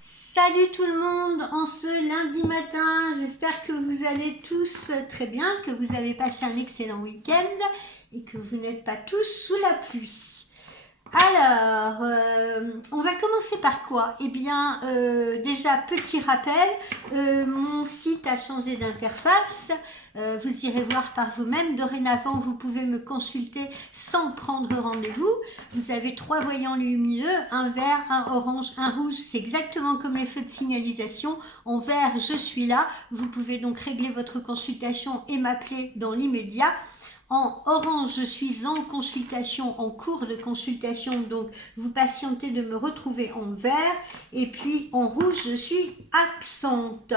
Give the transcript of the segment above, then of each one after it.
Salut tout le monde, en ce lundi matin, j'espère que vous allez tous très bien, que vous avez passé un excellent week-end et que vous n'êtes pas tous sous la pluie. Alors, on va commencer par quoi? Eh bien, déjà, petit rappel, mon site a changé d'interface. Vous irez voir par vous-même. Dorénavant, vous pouvez me consulter sans prendre rendez-vous. Vous avez 3 voyants lumineux, un vert, un orange, un rouge. C'est exactement comme les feux de signalisation. En vert, je suis là. Vous pouvez donc régler votre consultation et m'appeler dans l'immédiat. En orange, je suis en consultation, en cours de consultation, donc vous patientez de me retrouver en vert. Et puis en rouge, je suis absente.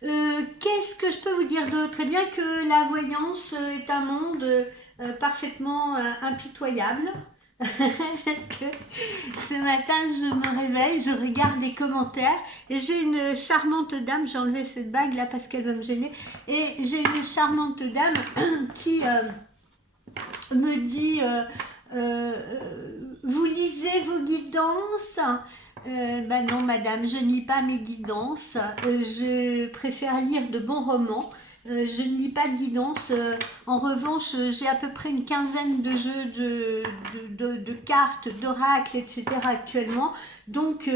Qu'est-ce que je peux vous dire d'autre? Eh bien que la voyance est un monde parfaitement impitoyable. Parce que ce matin, je me réveille, je regarde les commentaires et j'ai une charmante dame, j'ai enlevé cette bague là parce qu'elle va me gêner, et j'ai une charmante dame qui me dit vous lisez vos guidances? Ben non madame, je ne lis pas mes guidances, je préfère lire de bons romans. Je ne lis pas de guidance. En revanche, j'ai à peu près une quinzaine de jeux de cartes, d'oracles, etc. actuellement. Donc,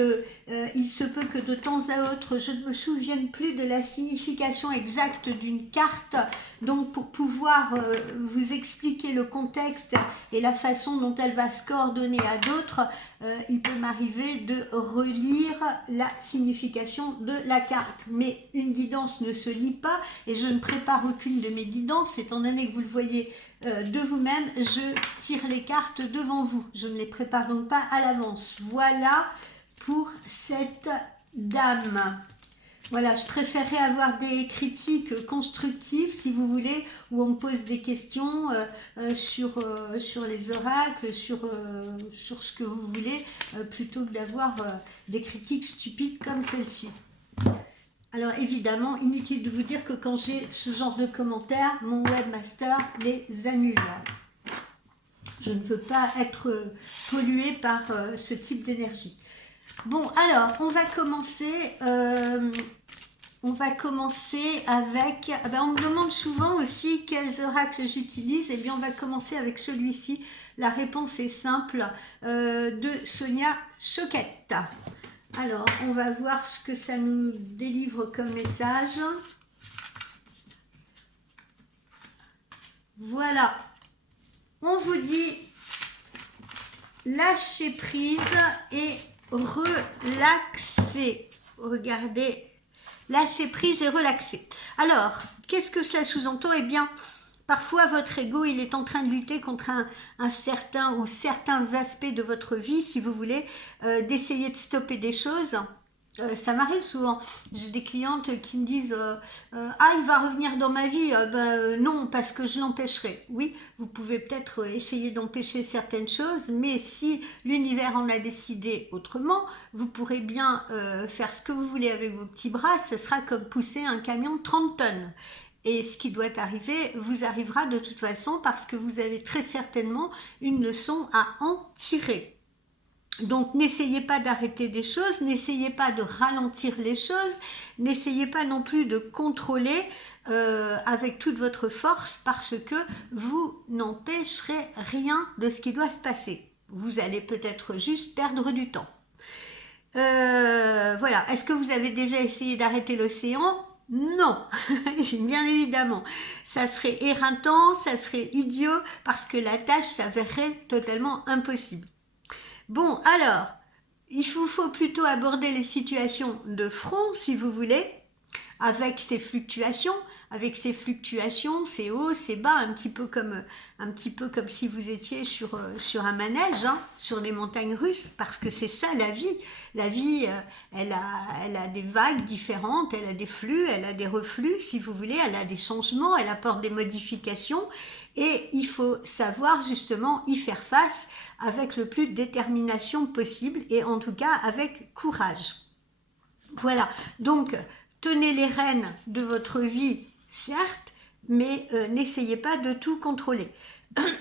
il se peut que de temps à autre, je ne me souvienne plus de la signification exacte d'une carte. Donc, pour pouvoir vous expliquer le contexte et la façon dont elle va se coordonner à d'autres, il peut m'arriver de relire la signification de la carte. Mais une guidance ne se lit pas et je ne prépare aucune de mes guidances, étant donné que vous le voyez de vous-même, je tire les cartes devant vous. Je ne les prépare donc pas à l'avance. Voilà pour cette dame. Voilà, je préférerais avoir des critiques constructives, si vous voulez, où on me pose des questions sur les oracles, sur ce que vous voulez, plutôt que d'avoir des critiques stupides comme celle-ci. Alors évidemment, inutile de vous dire que quand j'ai ce genre de commentaires, mon webmaster les annule. Je ne veux pas être polluée par ce type d'énergie. Bon, alors, on va commencer avec... on me demande souvent aussi quels oracles j'utilise. Eh bien, on va commencer avec celui-ci. La réponse est simple, de Sonia Choquette. Alors, on va voir ce que ça nous délivre comme message. Voilà. On vous dit lâcher prise et relaxer. Regardez, lâcher prise et relaxer. Alors, qu'est-ce que cela sous-entend? Eh bien, parfois votre ego, il est en train de lutter contre un certain ou certains aspects de votre vie, si vous voulez, d'essayer de stopper des choses. Ça m'arrive souvent. J'ai des clientes qui me disent ah, il va revenir dans ma vie. Non, parce que je l'empêcherai. Oui, vous pouvez peut-être essayer d'empêcher certaines choses, mais si l'univers en a décidé autrement, vous pourrez bien faire ce que vous voulez avec vos petits bras. Ce sera comme pousser un camion de 30 tonnes. Et ce qui doit arriver, vous arrivera de toute façon parce que vous avez très certainement une leçon à en tirer. Donc n'essayez pas d'arrêter des choses, n'essayez pas de ralentir les choses, n'essayez pas non plus de contrôler avec toute votre force parce que vous n'empêcherez rien de ce qui doit se passer. Vous allez peut-être juste perdre du temps. Voilà, est-ce que vous avez déjà essayé d'arrêter l'océan? Non, bien évidemment. Ça serait éreintant, ça serait idiot parce que la tâche s'avérerait totalement impossible. Bon, alors, il vous faut plutôt aborder les situations de front, si vous voulez, avec ces fluctuations, ces hauts, ces bas, un petit peu comme si vous étiez sur un manège, hein, sur les montagnes russes, parce que c'est ça la vie. La vie, elle a des vagues différentes, elle a des flux, elle a des reflux, si vous voulez, elle a des changements, elle apporte des modifications, et il faut savoir justement y faire face avec le plus de détermination possible, et en tout cas avec courage. Voilà, donc tenez les rênes de votre vie, certes, mais n'essayez pas de tout contrôler.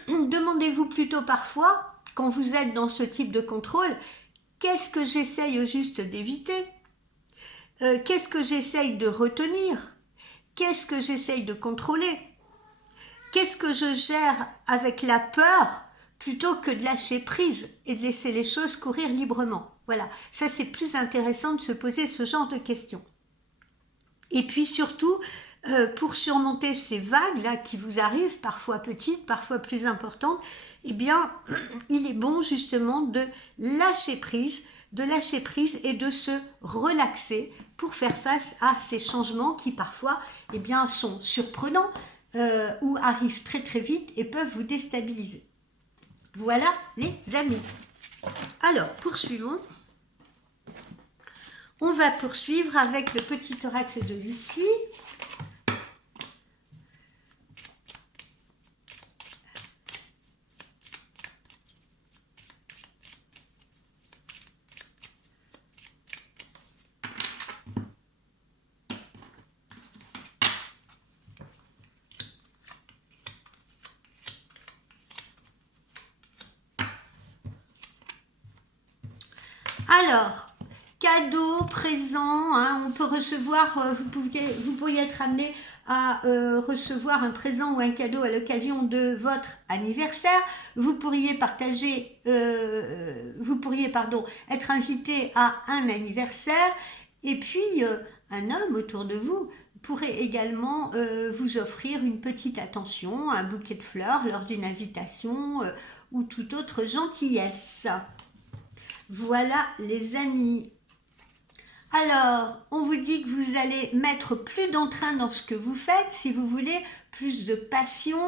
Demandez-vous plutôt parfois, quand vous êtes dans ce type de contrôle, qu'est-ce que j'essaye au juste d'éviter? Qu'est-ce que j'essaye de retenir? Qu'est-ce que j'essaye de contrôler? Qu'est-ce que je gère avec la peur plutôt que de lâcher prise et de laisser les choses courir librement? Voilà, ça c'est plus intéressant de se poser ce genre de questions. Et puis surtout, pour surmonter ces vagues-là qui vous arrivent, parfois petites, parfois plus importantes, eh bien, il est bon justement de lâcher prise et de se relaxer pour faire face à ces changements qui parfois eh bien, sont surprenants ou arrivent très très vite et peuvent vous déstabiliser. Voilà les amis. Alors, poursuivons. On va poursuivre avec le petit oracle de Lucie. Alors, cadeau, présent, hein, on peut recevoir, vous pourriez être amené à recevoir un présent ou un cadeau à l'occasion de votre anniversaire. Vous pourriez être invité à un anniversaire et puis un homme autour de vous pourrait également vous offrir une petite attention, un bouquet de fleurs lors d'une invitation ou toute autre gentillesse. Voilà les amis. Alors, on vous dit que vous allez mettre plus d'entrain dans ce que vous faites, si vous voulez, plus de passion,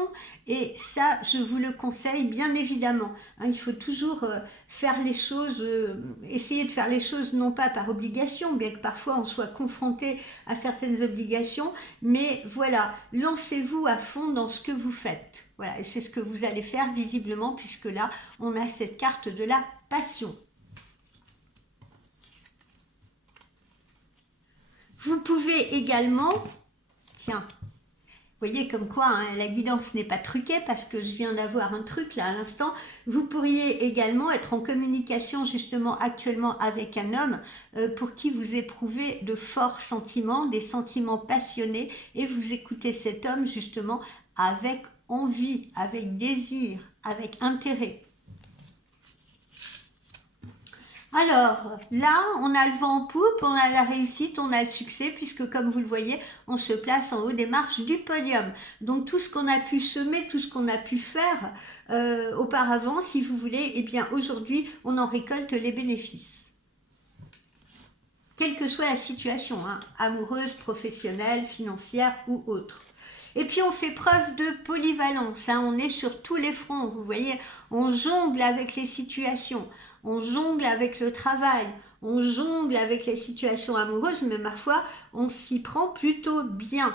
et ça, je vous le conseille bien évidemment. Hein, il faut toujours faire les choses, essayer de faire les choses non pas par obligation, bien que parfois on soit confronté à certaines obligations, mais voilà, lancez-vous à fond dans ce que vous faites. Voilà, et c'est ce que vous allez faire visiblement, puisque là, on a cette carte de la passion. Vous pouvez également, tiens, vous voyez comme quoi hein, la guidance n'est pas truquée parce que je viens d'avoir un truc là à l'instant. Vous pourriez également être en communication justement actuellement avec un homme pour qui vous éprouvez de forts sentiments, des sentiments passionnés et vous écoutez cet homme justement avec envie, avec désir, avec intérêt. Alors, là, on a le vent en poupe, on a la réussite, on a le succès, puisque comme vous le voyez, on se place en haut des marches du podium. Donc, tout ce qu'on a pu semer, tout ce qu'on a pu faire auparavant, si vous voulez, eh bien, aujourd'hui, on en récolte les bénéfices. Quelle que soit la situation, hein, amoureuse, professionnelle, financière ou autre. Et puis on fait preuve de polyvalence, hein, on est sur tous les fronts, vous voyez, on jongle avec les situations. On jongle avec le travail, on jongle avec les situations amoureuses, mais ma foi, on s'y prend plutôt bien.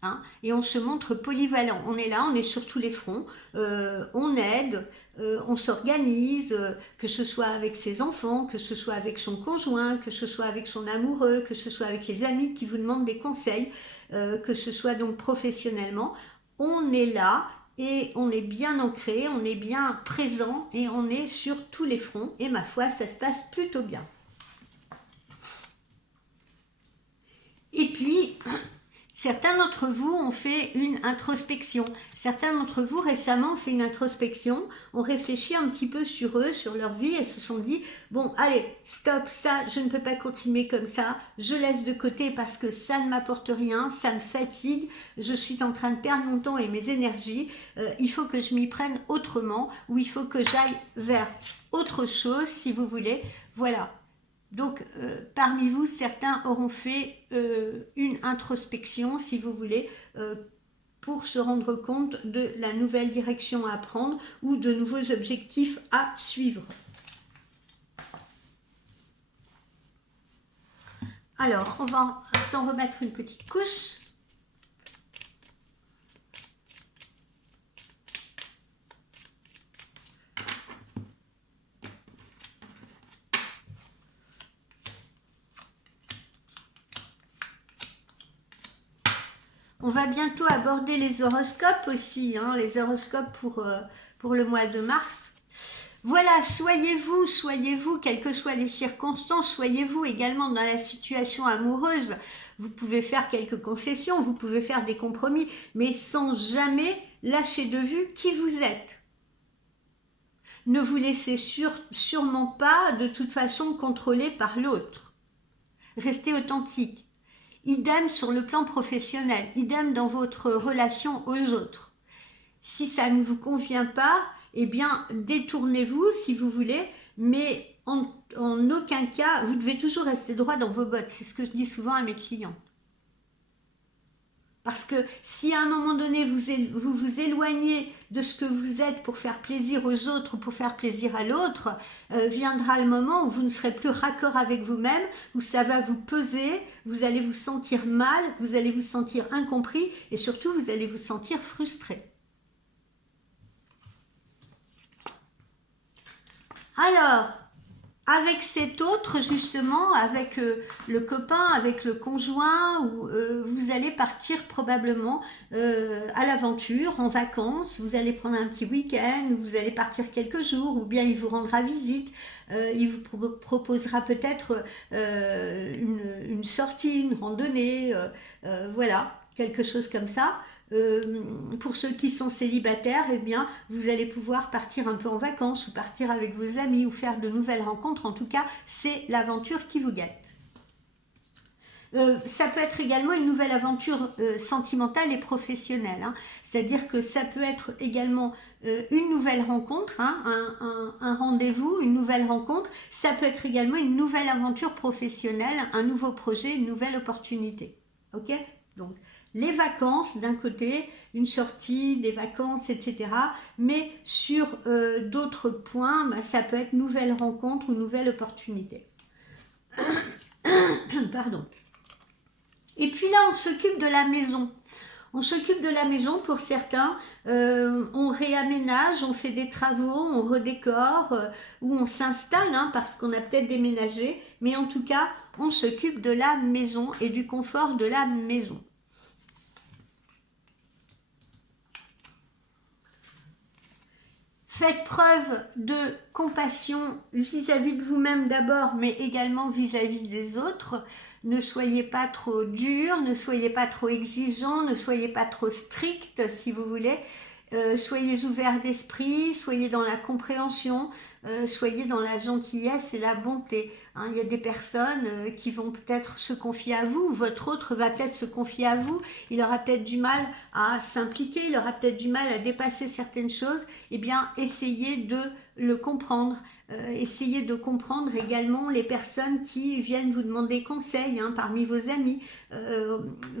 Hein, et on se montre polyvalent. On est là, on est sur tous les fronts, on aide, on s'organise, que ce soit avec ses enfants, que ce soit avec son conjoint, que ce soit avec son amoureux, que ce soit avec les amis qui vous demandent des conseils, que ce soit donc professionnellement. On est là. Et on est bien ancré, on est bien présent et on est sur tous les fronts. Et ma foi, ça se passe plutôt bien. Et puis, certains d'entre vous ont fait une introspection. Certains d'entre vous récemment ont fait une introspection, ont réfléchi un petit peu sur eux, sur leur vie et se sont dit, bon allez, stop, ça je ne peux pas continuer comme ça, je laisse de côté parce que ça ne m'apporte rien, ça me fatigue, je suis en train de perdre mon temps et mes énergies, il faut que je m'y prenne autrement ou il faut que j'aille vers autre chose si vous voulez, voilà. Donc, parmi vous, certains auront fait une introspection, si vous voulez, pour se rendre compte de la nouvelle direction à prendre ou de nouveaux objectifs à suivre. Alors, on va s'en remettre une petite couche. On va bientôt aborder les horoscopes aussi, hein, les horoscopes pour le mois de mars. Voilà, soyez-vous, quelles que soient les circonstances, soyez-vous également dans la situation amoureuse. Vous pouvez faire quelques concessions, vous pouvez faire des compromis, mais sans jamais lâcher de vue qui vous êtes. Ne vous laissez sûrement pas de toute façon contrôler par l'autre. Restez authentique. Idem sur le plan professionnel, idem dans votre relation aux autres. Si ça ne vous convient pas, eh bien, détournez-vous si vous voulez, mais en aucun cas, vous devez toujours rester droit dans vos bottes. C'est ce que je dis souvent à mes clients. Parce que si à un moment donné, vous vous éloignez de ce que vous êtes pour faire plaisir aux autres, pour faire plaisir à l'autre, viendra le moment où vous ne serez plus raccord avec vous-même, où ça va vous peser, vous allez vous sentir mal, vous allez vous sentir incompris et surtout, vous allez vous sentir frustré. Alors, avec cet autre, justement, avec le copain, avec le conjoint, vous allez partir probablement à l'aventure, en vacances, vous allez prendre un petit week-end, vous allez partir quelques jours, ou bien il vous rendra visite, il vous proposera peut-être une sortie, une randonnée, voilà, quelque chose comme ça. Pour ceux qui sont célibataires, eh bien, vous allez pouvoir partir un peu en vacances ou partir avec vos amis ou faire de nouvelles rencontres. En tout cas, c'est l'aventure qui vous guette. Ça peut être également une nouvelle aventure sentimentale et professionnelle. Hein. C'est-à-dire que ça peut être également une nouvelle rencontre, hein, un rendez-vous, une nouvelle rencontre. Ça peut être également une nouvelle aventure professionnelle, un nouveau projet, une nouvelle opportunité. Ok ? Donc, les vacances d'un côté, une sortie, des vacances, etc. Mais sur d'autres points, bah, ça peut être nouvelle rencontre ou nouvelle opportunité. Pardon. Et puis là, on s'occupe de la maison. On s'occupe de la maison pour certains, on réaménage, on fait des travaux, on redécore, ou on s'installe, hein, parce qu'on a peut-être déménagé, mais en tout cas, on s'occupe de la maison et du confort de la maison. Faites preuve de compassion vis-à-vis de vous-même d'abord, mais également vis-à-vis des autres. Ne soyez pas trop dur, ne soyez pas trop exigeant, ne soyez pas trop strict si vous voulez. Soyez ouverts d'esprit, soyez dans la compréhension, soyez dans la gentillesse et la bonté. Hein, il y a des personnes qui vont peut-être se confier à vous, votre autre va peut-être se confier à vous, il aura peut-être du mal à s'impliquer, il aura peut-être du mal à dépasser certaines choses. Eh bien, essayez de le comprendre. Essayez de comprendre également les personnes qui viennent vous demander conseil, hein, parmi vos amis.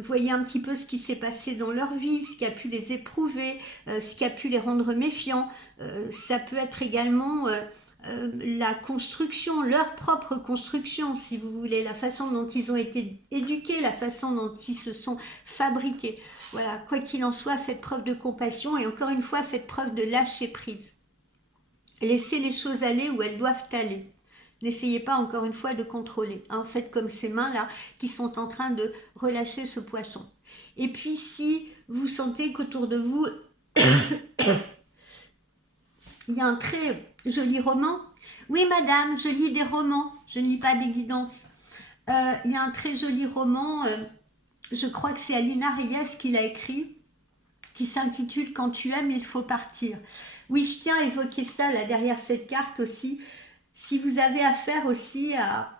Voyez un petit peu ce qui s'est passé dans leur vie, ce qui a pu les éprouver, ce qui a pu les rendre méfiants. Ça peut être également la construction, leur propre construction, si vous voulez, la façon dont ils ont été éduqués, la façon dont ils se sont fabriqués. Voilà, quoi qu'il en soit, faites preuve de compassion et encore une fois, faites preuve de lâcher prise. Laissez les choses aller où elles doivent aller. N'essayez pas encore une fois de contrôler. Hein, faites comme ces mains-là qui sont en train de relâcher ce poisson. Et puis si vous sentez qu'autour de vous, il y a un très joli roman. Oui madame, je lis des romans, je ne lis pas des guidances. Il y a un très joli roman, je crois que c'est Alina Reyes qui l'a écrit, qui s'intitule « Quand tu aimes, il faut partir ». Oui, je tiens à évoquer ça là derrière cette carte aussi. Si vous avez affaire aussi à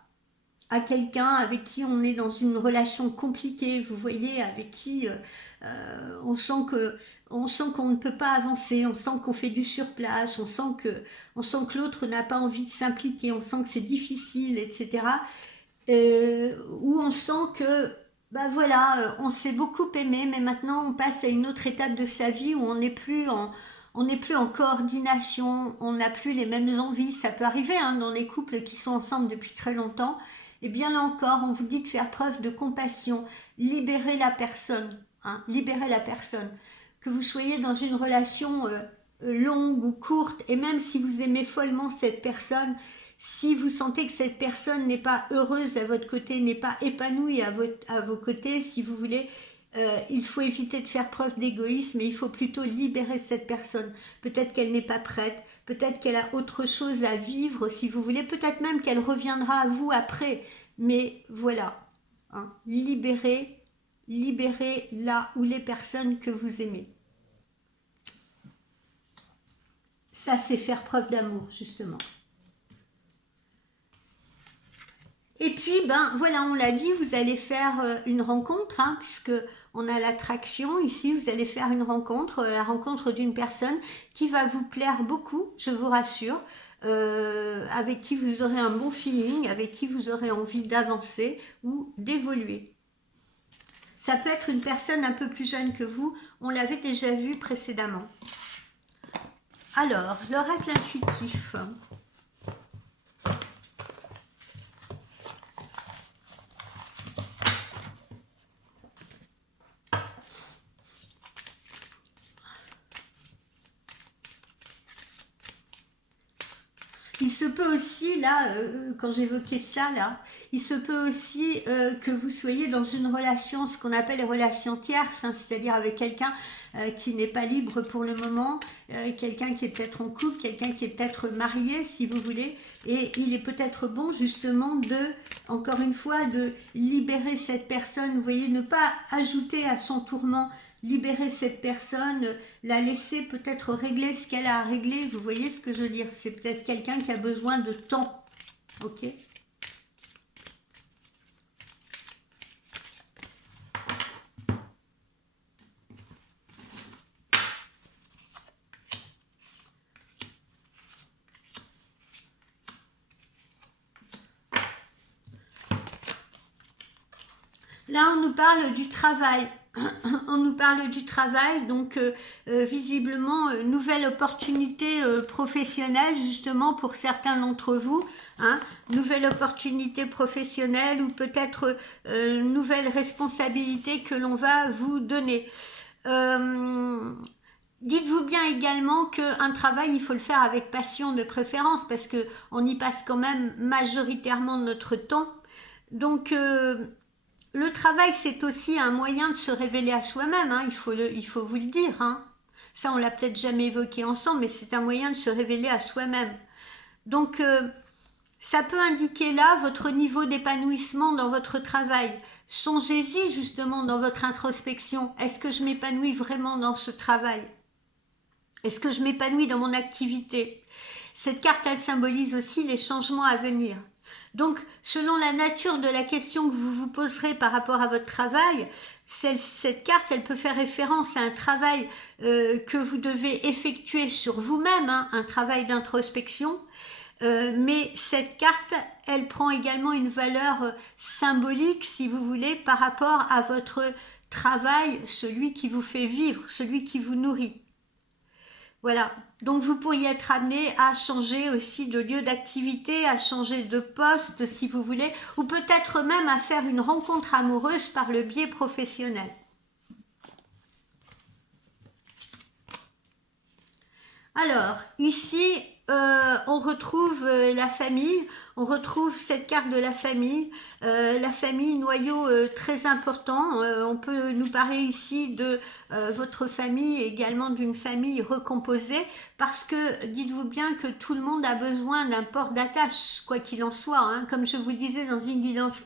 quelqu'un avec qui on est dans une relation compliquée, vous voyez, avec qui on sent qu'on ne peut pas avancer, on sent qu'on fait du surplace, on sent que l'autre n'a pas envie de s'impliquer, on sent que c'est difficile, etc. Où on sent que bah voilà, on s'est beaucoup aimé, mais maintenant on passe à une autre étape de sa vie où on n'est plus en coordination, on n'a plus les mêmes envies. Ça peut arriver hein, dans les couples qui sont ensemble depuis très longtemps. Et bien là encore, on vous dit de faire preuve de compassion, libérez la personne, hein, libérez la personne. Que vous soyez dans une relation longue ou courte, et même si vous aimez follement cette personne, si vous sentez que cette personne n'est pas heureuse à votre côté, n'est pas épanouie à vos côtés, si vous voulez, il faut éviter de faire preuve d'égoïsme et il faut plutôt libérer cette personne. Peut-être qu'elle n'est pas prête, peut-être qu'elle a autre chose à vivre, si vous voulez, peut-être même qu'elle reviendra à vous après, mais voilà, hein, libérez là où les personnes que vous aimez. Ça, c'est faire preuve d'amour, justement. Et puis, ben voilà, on l'a dit, vous allez faire une rencontre, hein, puisque on a l'attraction ici, vous allez faire une rencontre, la rencontre d'une personne qui va vous plaire beaucoup, je vous rassure, avec qui vous aurez un bon feeling, avec qui vous aurez envie d'avancer ou d'évoluer. Ça peut être une personne un peu plus jeune que vous, on l'avait déjà vu précédemment. Alors, l'oracle intuitif. Il se peut aussi, là, quand j'évoquais ça, là, il se peut aussi que vous soyez dans une relation, ce qu'on appelle les relations tierces, hein, c'est-à-dire avec quelqu'un qui n'est pas libre pour le moment, quelqu'un qui est peut-être en couple, quelqu'un qui est peut-être marié, si vous voulez, et il est peut-être bon, justement, encore une fois, de libérer cette personne, vous voyez, ne pas ajouter à son tourment, libérer cette personne, la laisser peut-être régler ce qu'elle a à régler, vous voyez ce que je veux dire, c'est peut-être quelqu'un qui a besoin de temps, ok? Là, on nous parle du travail. On nous parle du travail, donc visiblement, nouvelle opportunité professionnelle, justement, pour certains d'entre vous. Hein, nouvelle opportunité professionnelle ou peut-être nouvelle responsabilité que l'on va vous donner. Dites-vous bien également qu'un travail, il faut le faire avec passion de préférence parce que on y passe quand même majoritairement notre temps. Donc, le travail, c'est aussi un moyen de se révéler à soi-même, hein, il faut vous le dire. Hein. Ça, on l'a peut-être jamais évoqué ensemble, mais c'est un moyen de se révéler à soi-même. Donc, ça peut indiquer là votre niveau d'épanouissement dans votre travail. Songez-y justement dans votre introspection. Est-ce que je m'épanouis vraiment dans ce travail? Est-ce que je m'épanouis dans mon activité? Cette carte, elle symbolise aussi les changements à venir. Donc, selon la nature de la question que vous vous poserez par rapport à votre travail, cette carte, elle peut faire référence à un travail que vous devez effectuer sur vous-même, hein, un travail d'introspection. Mais cette carte, elle prend également une valeur symbolique, si vous voulez, par rapport à votre travail, celui qui vous fait vivre, celui qui vous nourrit. Voilà, donc vous pourriez être amené à changer aussi de lieu d'activité, à changer de poste si vous voulez, ou peut-être même à faire une rencontre amoureuse par le biais professionnel. Alors, ici, on retrouve la famille, on retrouve cette carte de la famille, noyau très important. On peut nous parler ici de votre famille et également d'une famille recomposée, parce que dites-vous bien que tout le monde a besoin d'un port d'attache, quoi qu'il en soit. Hein. Comme je vous le disais dans une guidance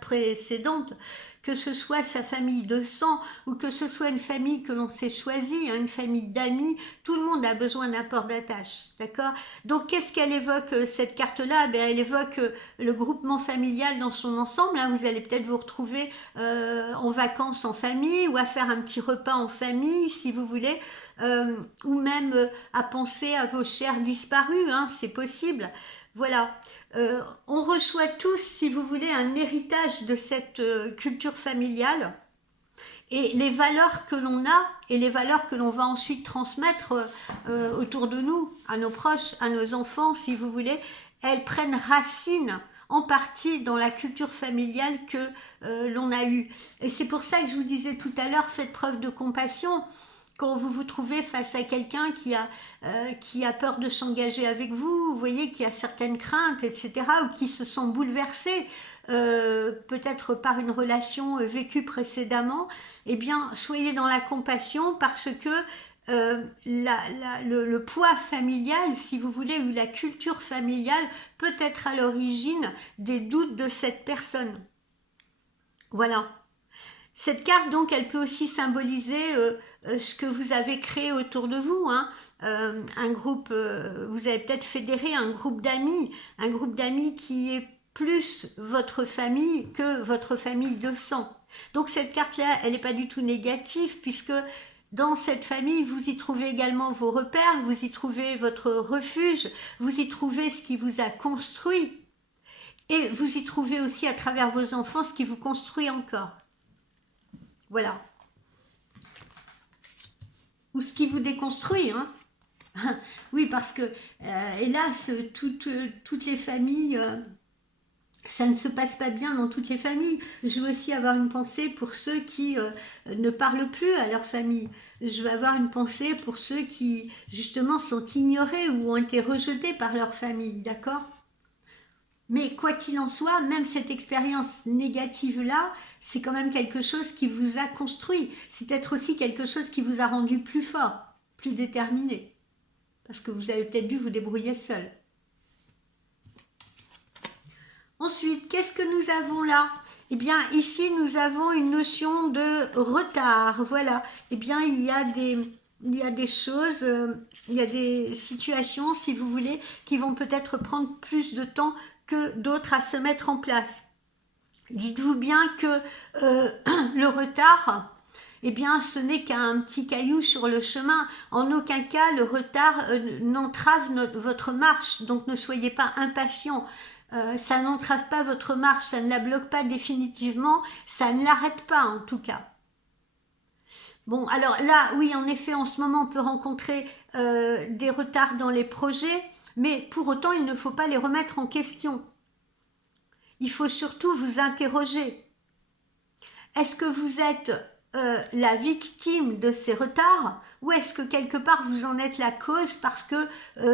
précédente, que ce soit sa famille de sang ou que ce soit une famille que l'on s'est choisie, hein, une famille d'amis, tout le monde a besoin d'un port d'attache, d'accord? Donc qu'est-ce qu'elle évoque cette carte-là? Ben, elle évoque le groupement familial dans son ensemble, hein. Vous allez peut-être vous retrouver en vacances en famille ou à faire un petit repas en famille si vous voulez, ou même à penser à vos chers disparus, hein, c'est possible. Voilà, on reçoit tous, si vous voulez, un héritage de cette culture familiale et les valeurs que l'on a et les valeurs que l'on va ensuite transmettre autour de nous, à nos proches, à nos enfants, si vous voulez, elles prennent racine en partie dans la culture familiale que l'on a eue. Et c'est pour ça que je vous disais tout à l'heure, faites preuve de compassion. Quand vous vous trouvez face à quelqu'un qui a peur de s'engager avec vous, vous voyez, qui a certaines craintes, etc., ou qui se sent bouleversé, peut-être par une relation vécue précédemment, eh bien, soyez dans la compassion parce que le poids familial, si vous voulez, ou la culture familiale peut être à l'origine des doutes de cette personne. Voilà. Cette carte, donc, elle peut aussi symboliser ce que vous avez créé autour de vous, hein. Un groupe, vous avez peut-être fédéré un groupe d'amis qui est plus votre famille que votre famille de sang. Donc cette carte-là, elle n'est pas du tout négative, puisque dans cette famille, vous y trouvez également vos repères, vous y trouvez votre refuge, vous y trouvez ce qui vous a construit, et vous y trouvez aussi à travers vos enfants ce qui vous construit encore. Voilà. Ou ce qui vous déconstruit, hein. Oui, parce que, hélas, toutes les familles, ça ne se passe pas bien dans toutes les familles. Je veux aussi avoir une pensée pour ceux qui ne parlent plus à leur famille. Je veux avoir une pensée pour ceux qui, justement, sont ignorés ou ont été rejetés par leur famille, d'accord ? Mais quoi qu'il en soit, même cette expérience négative-là, c'est quand même quelque chose qui vous a construit. C'est peut-être aussi quelque chose qui vous a rendu plus fort, plus déterminé. Parce que vous avez peut-être dû vous débrouiller seul. Ensuite, qu'est-ce que nous avons là? Eh bien, ici, nous avons une notion de retard. Voilà. Eh bien, il y a des choses, il y a des situations, si vous voulez, qui vont peut-être prendre plus de temps que d'autres à se mettre en place. Dites-vous bien que le retard, eh bien, ce n'est qu'un petit caillou sur le chemin. En aucun cas, le retard n'entrave votre marche. Donc, ne soyez pas impatient. Ça n'entrave pas votre marche, ça ne la bloque pas définitivement, ça ne l'arrête pas en tout cas. Bon, alors là, oui, en effet, en ce moment, on peut rencontrer des retards dans les projets, mais pour autant, il ne faut pas les remettre en question. Il faut surtout vous interroger. Est-ce que vous êtes la victime de ces retards, ou est-ce que quelque part vous en êtes la cause parce que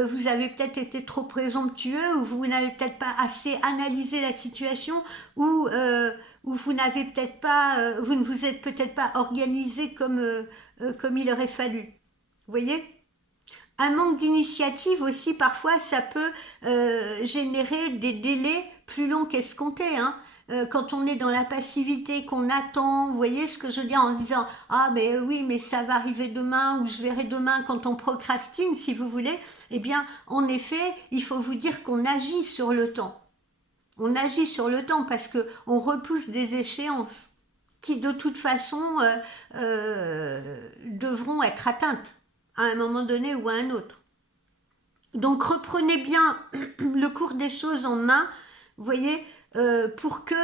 vous avez peut-être été trop présomptueux, ou vous n'avez peut-être pas assez analysé la situation, ou vous n'avez peut-être pas, vous ne vous êtes peut-être pas organisé comme il aurait fallu. Vous voyez ? Un manque d'initiative aussi, parfois, ça peut générer des délais plus longs qu'escomptés, hein. Quand on est dans la passivité, qu'on attend, vous voyez ce que je veux dire, en disant « Ah, mais oui, mais ça va arriver demain, ou je verrai demain », quand on procrastine, si vous voulez, eh bien, en effet, il faut vous dire qu'on agit sur le temps. On agit sur le temps parce qu'on repousse des échéances qui, de toute façon, devront être atteintes à un moment donné ou à un autre. Donc, reprenez bien le cours des choses en main, vous voyez, pour que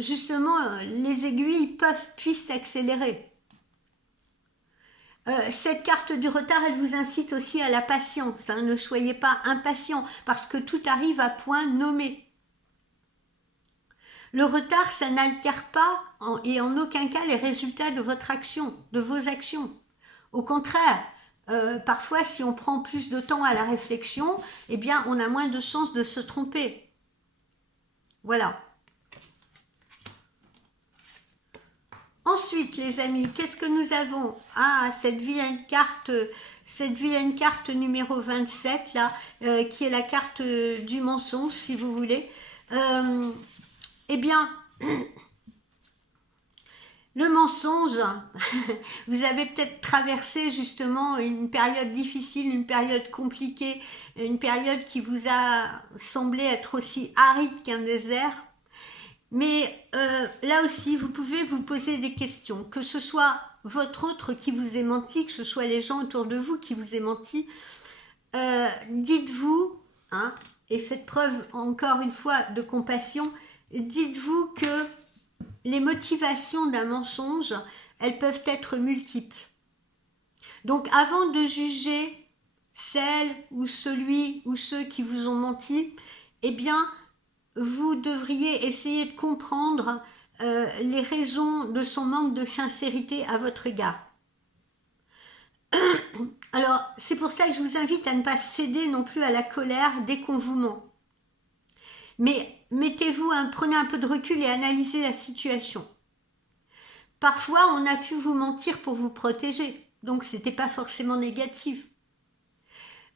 justement les aiguilles puissent s'accélérer. Cette carte du retard, elle vous incite aussi à la patience, hein. Ne soyez pas impatient parce que tout arrive à point nommé. Le retard, ça n'altère pas et en aucun cas les résultats de votre action, de vos actions. Au contraire, parfois si on prend plus de temps à la réflexion, eh bien on a moins de chances de se tromper. Voilà. Ensuite, les amis, qu'est-ce que nous avons? Ah, cette vilaine carte numéro 27, là, qui est la carte du mensonge, si vous voulez. Eh bien, le mensonge, vous avez peut-être traversé justement une période difficile, une période compliquée, une période qui vous a semblé être aussi aride qu'un désert. Mais là aussi, vous pouvez vous poser des questions, que ce soit votre autre qui vous ait menti, que ce soit les gens autour de vous qui vous aient menti. Dites-vous, hein, et faites preuve encore une fois de compassion, dites-vous que les motivations d'un mensonge, elles peuvent être multiples. Donc avant de juger celle ou celui ou ceux qui vous ont menti, eh bien, vous devriez essayer de comprendre les raisons de son manque de sincérité à votre égard. Alors, c'est pour ça que je vous invite à ne pas céder non plus à la colère dès qu'on vous ment. Mais prenez un peu de recul et analysez la situation. Parfois, on a pu vous mentir pour vous protéger. Donc, c'était pas forcément négatif.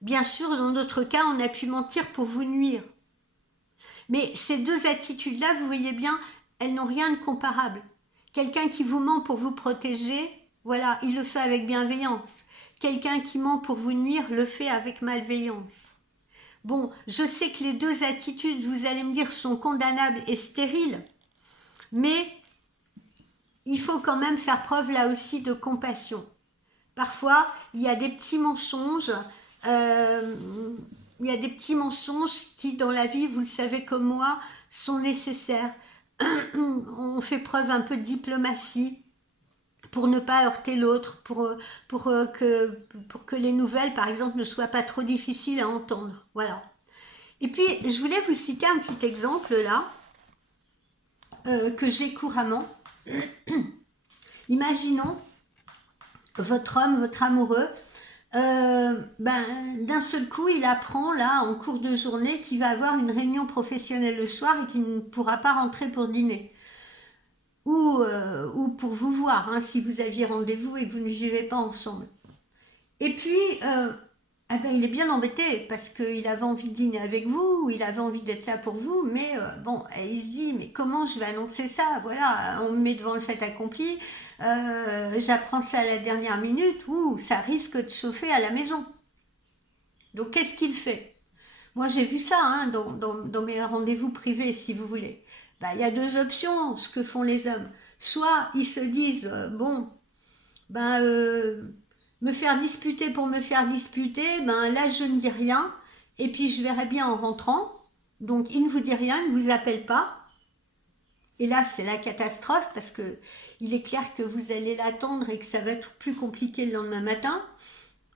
Bien sûr, dans d'autres cas, on a pu mentir pour vous nuire. Mais ces deux attitudes-là, vous voyez bien, elles n'ont rien de comparable. Quelqu'un qui vous ment pour vous protéger, voilà, il le fait avec bienveillance. Quelqu'un qui ment pour vous nuire le fait avec malveillance. Bon, je sais que les deux attitudes, vous allez me dire, sont condamnables et stériles, mais il faut quand même faire preuve là aussi de compassion. Parfois, il y a des petits mensonges, qui dans la vie, vous le savez comme moi, sont nécessaires. On fait preuve un peu de diplomatie pour ne pas heurter l'autre, pour que les nouvelles, par exemple, ne soient pas trop difficiles à entendre. Voilà. Et puis, je voulais vous citer un petit exemple là, que j'ai couramment. Imaginons votre homme, votre amoureux, d'un seul coup, il apprend là, en cours de journée, qu'il va avoir une réunion professionnelle le soir et qu'il ne pourra pas rentrer pour dîner. Ou pour vous voir, hein, si vous aviez rendez-vous et que vous ne vivez pas ensemble. Et puis, il est bien embêté parce qu'il avait envie de dîner avec vous, il avait envie d'être là pour vous, mais il se dit, mais comment je vais annoncer ça? Voilà, on me met devant le fait accompli, j'apprends ça à la dernière minute, ça risque de chauffer à la maison. Donc, qu'est-ce qu'il fait? Moi, j'ai vu ça hein, dans mes rendez-vous privés, si vous voulez. Il y a deux options, ce que font les hommes. Soit ils se disent, me faire disputer pour me faire disputer, là je ne dis rien, et puis je verrai bien en rentrant. Donc il ne vous dit rien, il ne vous appelle pas. Et là c'est la catastrophe parce que il est clair que vous allez l'attendre et que ça va être plus compliqué le lendemain matin.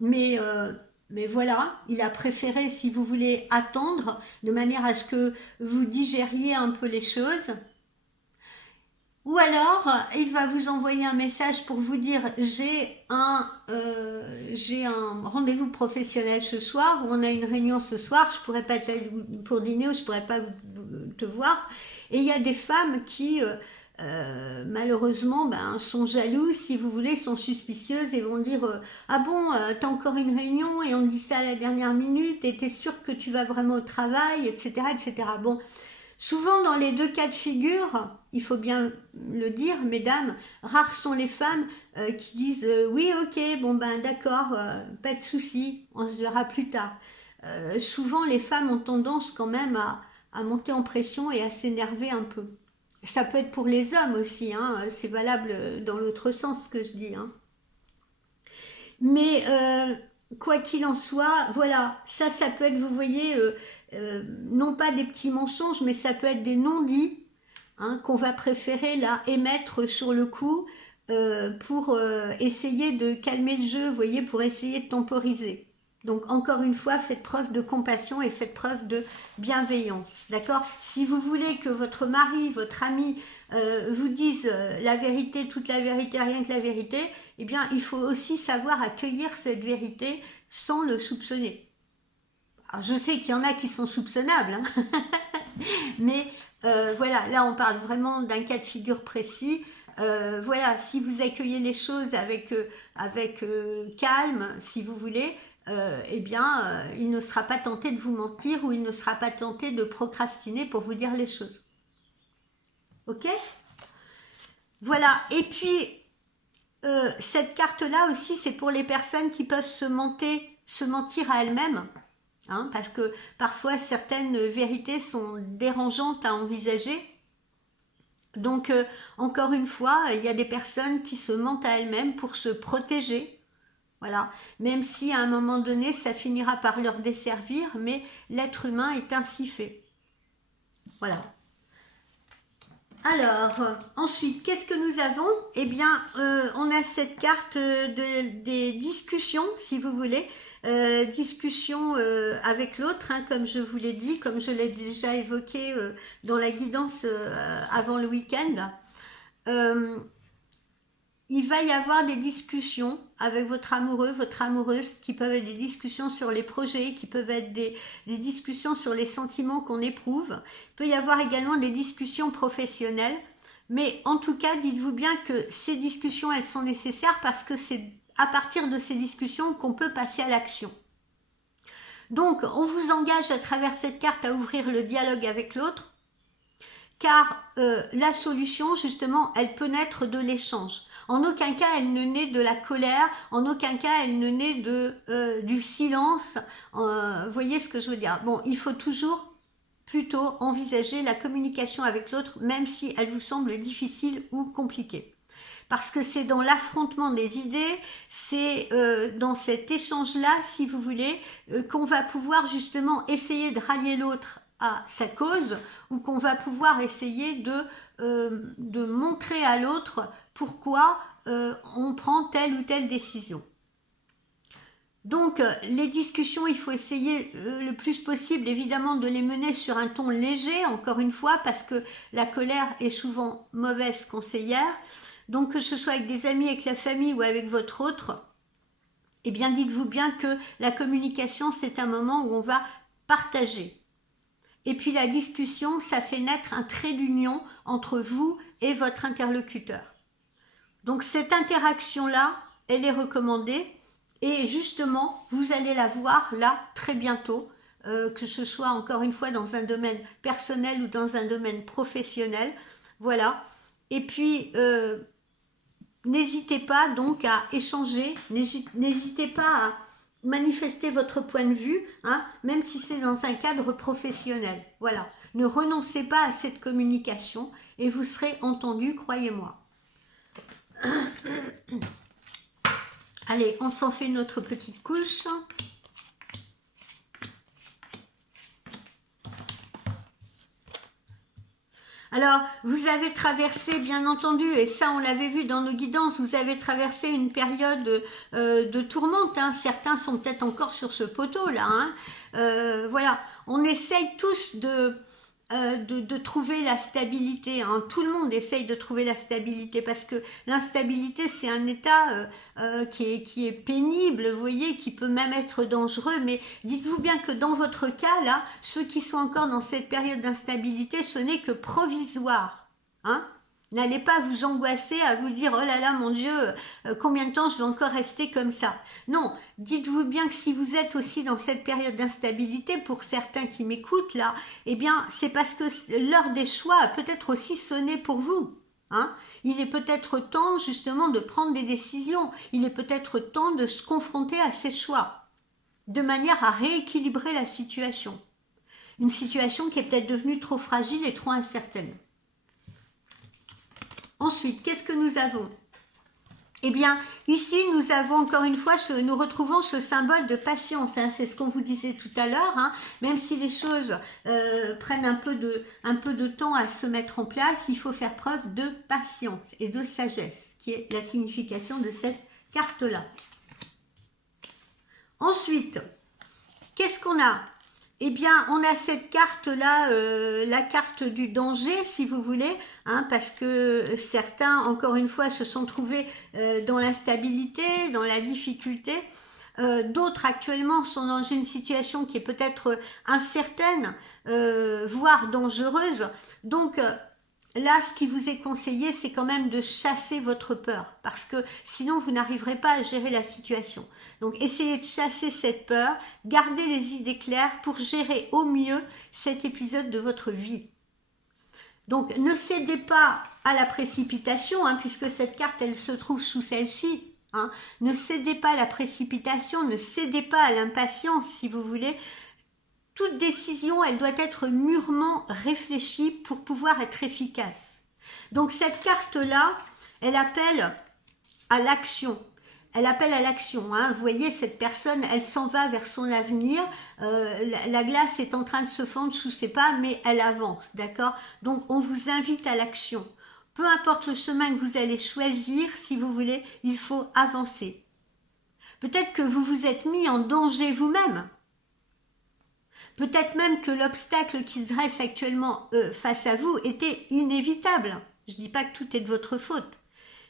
Mais voilà, il a préféré, si vous voulez, attendre de manière à ce que vous digériez un peu les choses. Ou alors, il va vous envoyer un message pour vous dire j'ai un rendez-vous professionnel ce soir, ou on a une réunion ce soir, je pourrais pas être là pour dîner ou je pourrais pas te voir. Et il y a des femmes qui malheureusement sont jalouses, si vous voulez, sont suspicieuses et vont dire ah bon, t'as encore une réunion et on te dit ça à la dernière minute et t'es sûr que tu vas vraiment au travail, etc., etc. Bon. Souvent, dans les deux cas de figure, il faut bien le dire, mesdames, rares sont les femmes qui disent oui, ok, d'accord, pas de souci, on se verra plus tard. Souvent, les femmes ont tendance quand même à monter en pression et à s'énerver un peu. Ça peut être pour les hommes aussi, hein, c'est valable dans l'autre sens que je dis. Hein. Mais quoi qu'il en soit, voilà, ça peut être, vous voyez, non pas des petits mensonges, mais ça peut être des non-dits hein, qu'on va préférer là émettre sur le coup pour essayer de calmer le jeu, vous voyez, pour essayer de temporiser. Donc encore une fois, faites preuve de compassion et faites preuve de bienveillance, d'accord? Si vous voulez que votre mari, votre ami vous dise la vérité, toute la vérité, rien que la vérité, eh bien il faut aussi savoir accueillir cette vérité sans le soupçonner. Alors, je sais qu'il y en a qui sont soupçonnables, hein mais voilà, là on parle vraiment d'un cas de figure précis. Voilà, si vous accueillez les choses avec calme, si vous voulez, il ne sera pas tenté de vous mentir ou il ne sera pas tenté de procrastiner pour vous dire les choses. Ok? Voilà, et puis cette carte-là aussi, c'est pour les personnes qui peuvent se mentir à elles-mêmes. Hein, parce que parfois certaines vérités sont dérangeantes à envisager. Donc encore une fois, il y a des personnes qui se mentent à elles-mêmes pour se protéger. Voilà, même si à un moment donné ça finira par leur desservir, mais l'être humain est ainsi fait. Voilà. Alors, ensuite, qu'est-ce que nous avons? Eh bien, on a cette carte des discussions, si vous voulez. Discussion avec l'autre, hein, comme je vous l'ai dit, comme je l'ai déjà évoqué dans la guidance avant le week-end. Il va y avoir des discussions avec votre amoureux, votre amoureuse, qui peuvent être des discussions sur les projets, qui peuvent être des discussions sur les sentiments qu'on éprouve. Il peut y avoir également des discussions professionnelles. Mais en tout cas, dites-vous bien que ces discussions, elles sont nécessaires parce que c'est à partir de ces discussions qu'on peut passer à l'action. Donc, on vous engage à travers cette carte à ouvrir le dialogue avec l'autre, car la solution, justement, elle peut naître de l'échange. En aucun cas, elle ne naît de la colère, en aucun cas, elle ne naît du silence. Vous voyez ce que je veux dire? Bon, il faut toujours plutôt envisager la communication avec l'autre, même si elle vous semble difficile ou compliquée. Parce que c'est dans l'affrontement des idées, c'est dans cet échange-là, si vous voulez, qu'on va pouvoir justement essayer de rallier l'autre à sa cause, ou qu'on va pouvoir essayer de montrer à l'autre pourquoi on prend telle ou telle décision. Donc les discussions, il faut essayer le plus possible évidemment de les mener sur un ton léger, encore une fois, parce que la colère est souvent mauvaise conseillère. Donc que ce soit avec des amis, avec la famille ou avec votre autre, eh bien dites-vous bien que la communication, c'est un moment où on va partager. Et puis la discussion, ça fait naître un trait d'union entre vous et votre interlocuteur. Donc cette interaction-là, elle est recommandée. Et justement, vous allez la voir là très bientôt, que ce soit encore une fois dans un domaine personnel ou dans un domaine professionnel. Voilà. Et puis, n'hésitez pas donc à échanger, n'hésitez pas à manifester votre point de vue, hein, même si c'est dans un cadre professionnel. Voilà. Ne renoncez pas à cette communication et vous serez entendu, croyez-moi. Allez, on s'en fait notre petite couche. Alors, vous avez traversé, bien entendu, et ça on l'avait vu dans nos guidances, vous avez traversé une période de tourmente. Hein. Certains sont peut-être encore sur ce poteau-là. Hein. Voilà, on essaye tous de trouver la stabilité, hein. Tout le monde essaye de trouver la stabilité parce que l'instabilité c'est un état qui est pénible, vous voyez, qui peut même être dangereux, mais dites-vous bien que dans votre cas là, ceux qui sont encore dans cette période d'instabilité, ce n'est que provisoire, hein. N'allez pas vous angoisser à vous dire « Oh là là, mon Dieu, combien de temps je vais encore rester comme ça ?» Non, dites-vous bien que si vous êtes aussi dans cette période d'instabilité, pour certains qui m'écoutent là, eh bien, c'est parce que l'heure des choix a peut-être aussi sonné pour vous. Hein. Il est peut-être temps justement de prendre des décisions. Il est peut-être temps de se confronter à ces choix, de manière à rééquilibrer la situation. Une situation qui est peut-être devenue trop fragile et trop incertaine. Ensuite, qu'est-ce que nous avons? Eh bien, ici, nous avons encore une fois, nous retrouvons ce symbole de patience. Hein, c'est ce qu'on vous disait tout à l'heure. Hein, même si les choses prennent un peu de temps à se mettre en place, il faut faire preuve de patience et de sagesse, qui est la signification de cette carte-là. Ensuite, qu'est-ce qu'on a? Eh bien, on a cette carte-là, la carte du danger, si vous voulez, hein, parce que certains, encore une fois, se sont trouvés dans l'instabilité, dans la difficulté. D'autres, actuellement, sont dans une situation qui est peut-être incertaine, voire dangereuse. Donc, là, ce qui vous est conseillé, c'est quand même de chasser votre peur, parce que sinon, vous n'arriverez pas à gérer la situation. Donc, essayez de chasser cette peur, gardez les idées claires pour gérer au mieux cet épisode de votre vie. Donc, ne cédez pas à la précipitation, hein, puisque cette carte, elle se trouve sous celle-ci. Hein. Ne cédez pas à la précipitation, ne cédez pas à l'impatience, si vous voulez. Toute décision, elle doit être mûrement réfléchie pour pouvoir être efficace. Donc cette carte-là, elle appelle à l'action. Elle appelle à l'action. Hein. Vous voyez, cette personne, elle s'en va vers son avenir. La glace est en train de se fondre sous ses pas, mais elle avance, d'accord? Donc on vous invite à l'action. Peu importe le chemin que vous allez choisir, si vous voulez, il faut avancer. Peut-être que vous vous êtes mis en danger vous-même. Peut-être même que l'obstacle qui se dresse actuellement face à vous était inévitable. Je ne dis pas que tout est de votre faute.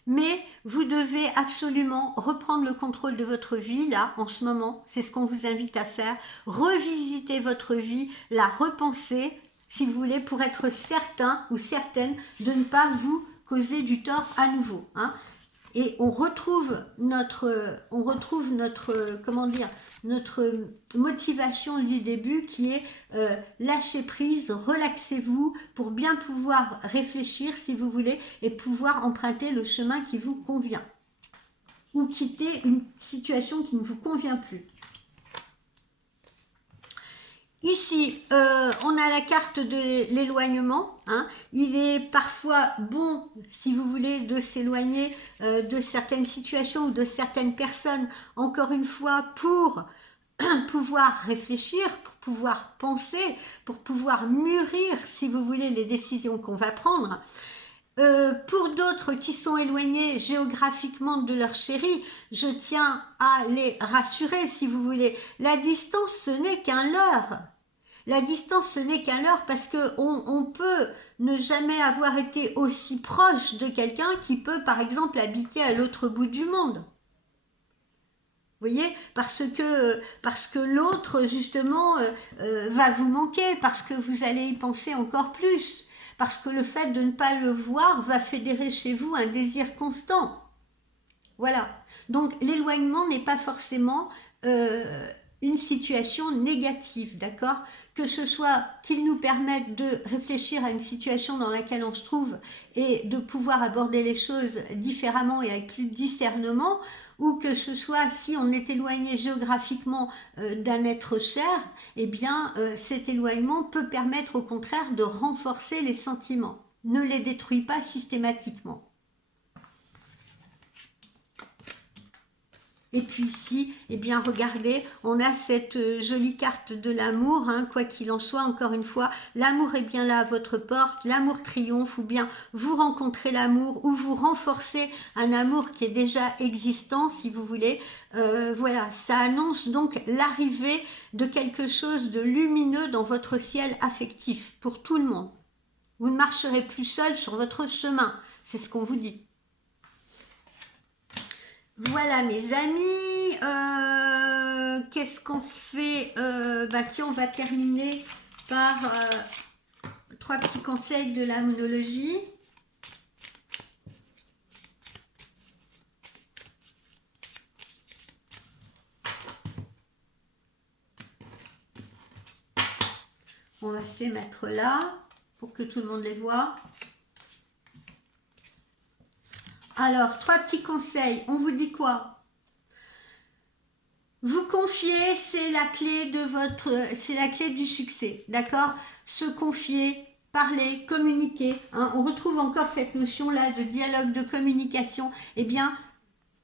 Mais vous devez absolument reprendre le contrôle de votre vie, là, en ce moment. C'est ce qu'on vous invite à faire. Revisiter votre vie, la repenser, si vous voulez, pour être certain ou certaine de ne pas vous causer du tort à nouveau. Hein. et on retrouve comment dire, notre motivation du début qui est lâcher prise, relaxez-vous pour bien pouvoir réfléchir si vous voulez et pouvoir emprunter le chemin qui vous convient ou quitter une situation qui ne vous convient plus. Ici, on a la carte de l'éloignement. Hein. Il est parfois bon, si vous voulez, de s'éloigner de certaines situations ou de certaines personnes, encore une fois, pour pouvoir réfléchir, pour pouvoir penser, pour pouvoir mûrir, si vous voulez, les décisions qu'on va prendre. Pour d'autres qui sont éloignés géographiquement de leur chéri, je tiens à les rassurer si vous voulez. La distance, ce n'est qu'un leurre. La distance, ce n'est qu'un leurre parce qu'on peut ne jamais avoir été aussi proche de quelqu'un qui peut, par exemple, habiter à l'autre bout du monde. Vous voyez, parce que l'autre, justement, va vous manquer, parce que vous allez y penser encore plus. Parce que le fait de ne pas le voir va fédérer chez vous un désir constant. Voilà. Donc l'éloignement n'est pas forcément une situation négative, d'accord? Que ce soit qu'il nous permette de réfléchir à une situation dans laquelle on se trouve et de pouvoir aborder les choses différemment et avec plus de discernement, ou que ce soit si on est éloigné géographiquement d'un être cher, eh bien cet éloignement peut permettre au contraire de renforcer les sentiments. Ne les détruit pas systématiquement. Et puis ici, eh bien regardez, on a cette jolie carte de l'amour, hein, quoi qu'il en soit, encore une fois, l'amour est bien là à votre porte, l'amour triomphe, ou bien vous rencontrez l'amour, ou vous renforcez un amour qui est déjà existant, si vous voulez. Voilà, ça annonce donc l'arrivée de quelque chose de lumineux dans votre ciel affectif, pour tout le monde. Vous ne marcherez plus seul sur votre chemin, c'est ce qu'on vous dit. Voilà mes amis, qu'est-ce qu'on se fait? Tiens, on va terminer par 3 petits conseils de la monologie. On va se les mettre là pour que tout le monde les voit. Alors, 3 petits conseils. On vous dit quoi? Vous confier, c'est la clé c'est la clé du succès, d'accord? Se confier, parler, communiquer. Hein, on retrouve encore cette notion-là de dialogue, de communication. Eh bien,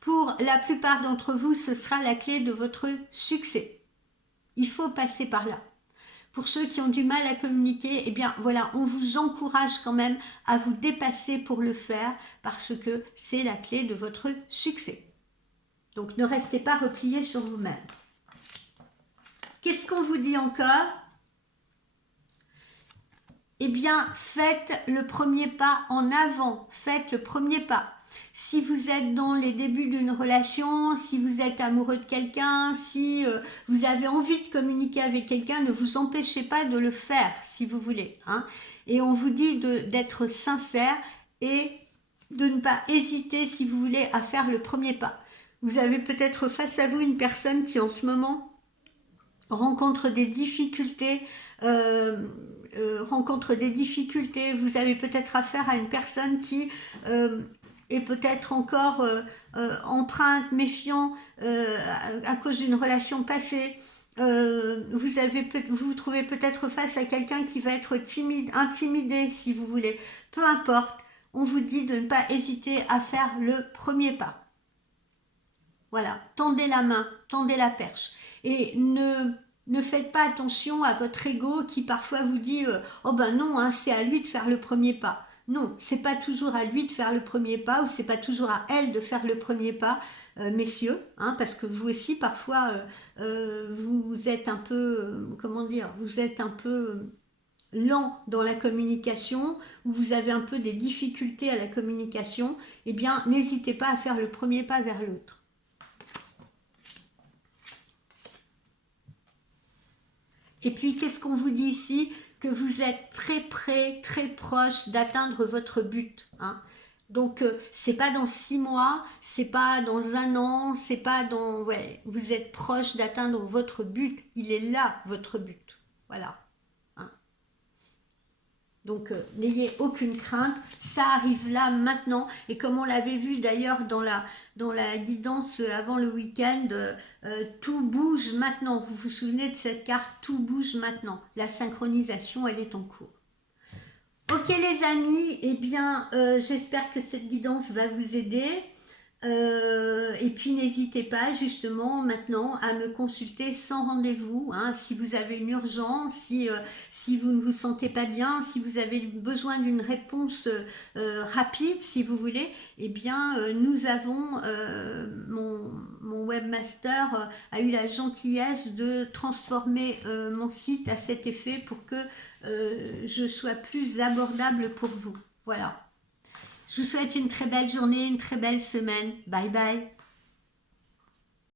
pour la plupart d'entre vous, ce sera la clé de votre succès. Il faut passer par là. Pour ceux qui ont du mal à communiquer, eh bien voilà, on vous encourage quand même à vous dépasser pour le faire parce que c'est la clé de votre succès. Donc ne restez pas repliés sur vous-même. Qu'est-ce qu'on vous dit encore? Eh bien, faites le premier pas en avant, faites le premier pas. Si vous êtes dans les débuts d'une relation, si vous êtes amoureux de quelqu'un, si vous avez envie de communiquer avec quelqu'un, ne vous empêchez pas de le faire, si vous voulez. Hein. Et on vous dit d'être sincère et de ne pas hésiter, si vous voulez, à faire le premier pas. Vous avez peut-être face à vous une personne qui, en ce moment, rencontre des difficultés, vous avez peut-être affaire à une personne qui est peut-être encore empreinte, méfiant à cause d'une relation passée. Vous vous trouvez peut-être face à quelqu'un qui va être timide, intimidé si vous voulez. Peu importe, on vous dit de ne pas hésiter à faire le premier pas. Voilà, tendez la main, tendez la perche. Et ne faites pas attention à votre ego qui parfois vous dit oh ben non, hein, c'est à lui de faire le premier pas. Non, c'est pas toujours à lui de faire le premier pas ou c'est pas toujours à elle de faire le premier pas, messieurs, hein, parce que vous aussi parfois vous êtes un peu, comment dire, vous êtes un peu lent dans la communication, ou vous avez un peu des difficultés à la communication, eh bien n'hésitez pas à faire le premier pas vers l'autre. Et puis, qu'est-ce qu'on vous dit ici? Que vous êtes très près, très proche d'atteindre votre but. Hein. Donc, c'est pas dans 6 mois, c'est pas dans un an, c'est pas dans... Ouais, vous êtes proche d'atteindre votre but. Il est là, votre but. Voilà. Hein. Donc, n'ayez aucune crainte. Ça arrive là, maintenant. Et comme on l'avait vu d'ailleurs dans la guidance avant le week-end, tout bouge maintenant. Vous vous souvenez de cette carte? Tout bouge maintenant. La synchronisation, elle est en cours. Ok les amis, eh bien j'espère que cette guidance va vous aider. Et puis n'hésitez pas justement maintenant à me consulter sans rendez-vous, hein, si vous avez une urgence, si vous ne vous sentez pas bien, si vous avez besoin d'une réponse rapide, si vous voulez, eh bien nous avons, mon webmaster a eu la gentillesse de transformer mon site à cet effet pour que je sois plus abordable pour vous. Voilà. Je vous souhaite une très belle journée, une très belle semaine. Bye bye.